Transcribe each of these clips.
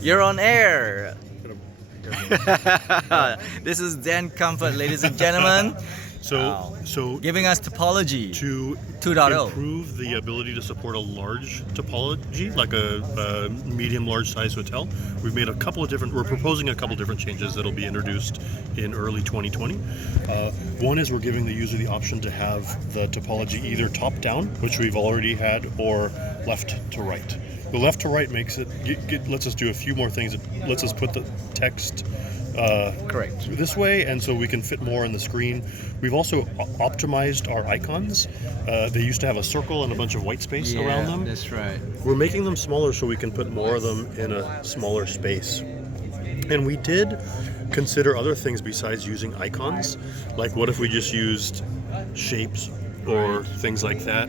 You're on air. This is Dan Comfort, ladies and gentlemen. So Giving us topology to 2.0. improve the ability to support a large topology, like a medium large size hotel, we've made we're proposing a couple different changes that'll be introduced in early 2020. One is we're giving the user the option to have the topology either top down, which we've already had, or left to right. The left to right makes it lets us do a few more things. It lets us put the text Correct. this way, and so we can fit more on the screen. We've also optimized our icons. They used to have a circle and a bunch of white space around them. That's right. We're making them smaller so we can put more of them in a smaller space. And we did consider other things besides using icons, like what if we just used shapes or things like that.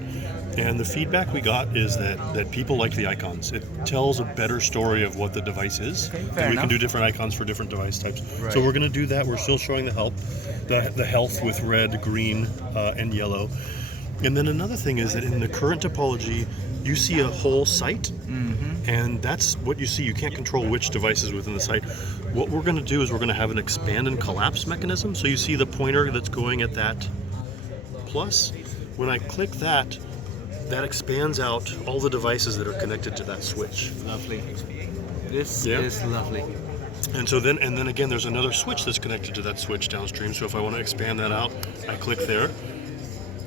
And the feedback we got is that people like the icons. It tells a better story of what the device is. Fair And we enough. can do different icons for different device types. Right. So we're going to do that. We're still showing the health with red, green, and yellow. And then another thing is that in the current topology, you see a whole site, and that's what you see. You can't control which device is within the site. What we're going to do is we're going to have an expand and collapse mechanism. So you see the pointer that's going at that plus. When I click that, that expands out all the devices that are connected to that switch. Lovely. This Yeah. is lovely. And so then again, there's another switch that's connected to that switch downstream. So if I want to expand that out, I click there,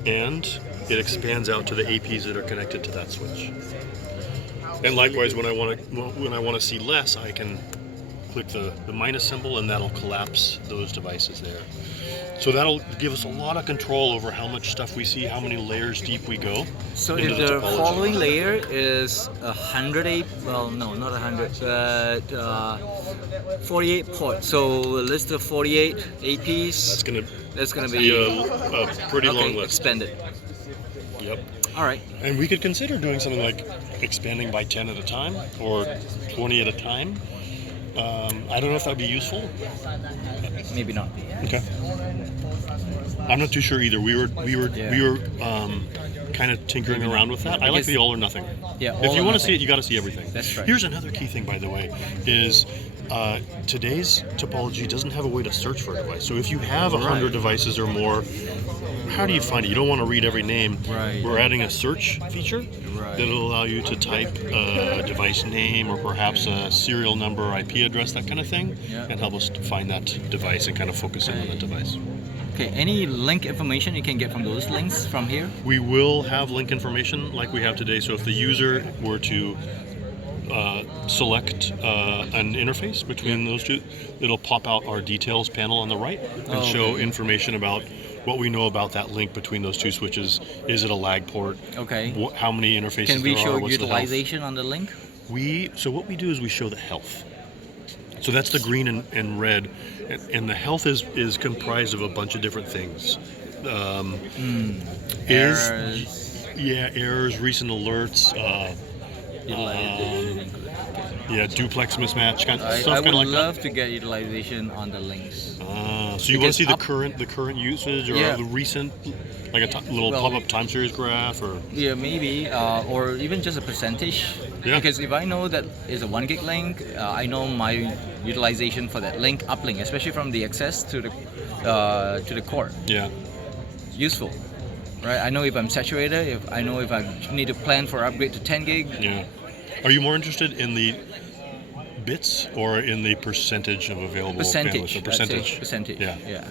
and it expands out to the APs that are connected to that switch. And likewise, when I want to see less, I can click the minus symbol, and that'll collapse those devices there. So that'll give us a lot of control over how much stuff we see, how many layers deep we go. So into if the the topology. following layer is 100 well, no, not 100, but 48 ports. So a list of 48 APs. That's gonna be be a pretty long list. expanded. Yep. All right. And we could consider doing something like expanding by 10 at a time or 20 at a time. I don't know if that'd be useful. Maybe not. Okay. I'm not too sure either. We were kind of tinkering around with that. I like the all or nothing. Yeah. If you want to see it, you got to see everything. That's right. Here's another key thing, by the way, is today's topology doesn't have a way to search for a device. So if you have 100 devices or more, how do you find it? You don't want to read every name. Right. We're adding a search feature Right. that'll allow you to type a device name or perhaps a serial number, IP address, that kind of thing, and help us find that device and kind of focus in on that device. Okay. Any link information you can get from those links from here? We will have link information like we have today. So if the user were to select an interface between those two, it'll pop out our details panel on the right and show information about what we know about that link between those two switches. Is it a lag port? Okay. How many interfaces Can we there are? show What's the health? utilization on the link? So what we do is we show the health. So that's the green and red, and the health is comprised of a bunch of different things. Errors. Errors, recent alerts, duplex mismatch, stuff I would kind of like love to get utilization on the links. So you want to see the current usage or the recent, like a little pop-up time series graph, or Maybe, or even just a percentage. Yeah. Because if I know that is a 1 gig link, I know my utilization for that link, uplink, especially from the access to the core. Yeah. Useful, right? I know if I'm saturated. If I know if I need to plan for upgrade to 10 gig. Yeah. Are you more interested in the bits or in the percentage of available bandwidth? The percentage. Percentage. Yeah.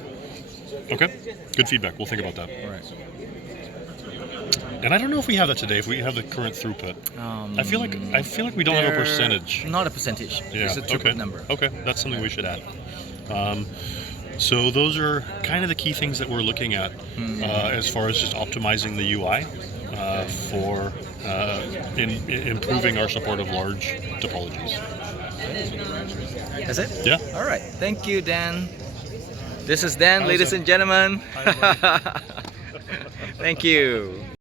Okay. Good feedback. We'll think about that. All right. And I don't know if we have that today. If we have the current throughput, I feel like we don't have a percentage. Not a percentage. Yeah. It's a throughput number. Okay. That's something we should add. So those are kind of the key things that we're looking at as far as just optimizing the UI for improving our support of large topologies. That's it? Yeah. All right. Thank you, Dan. This is Dan, ladies and gentlemen. Thank you.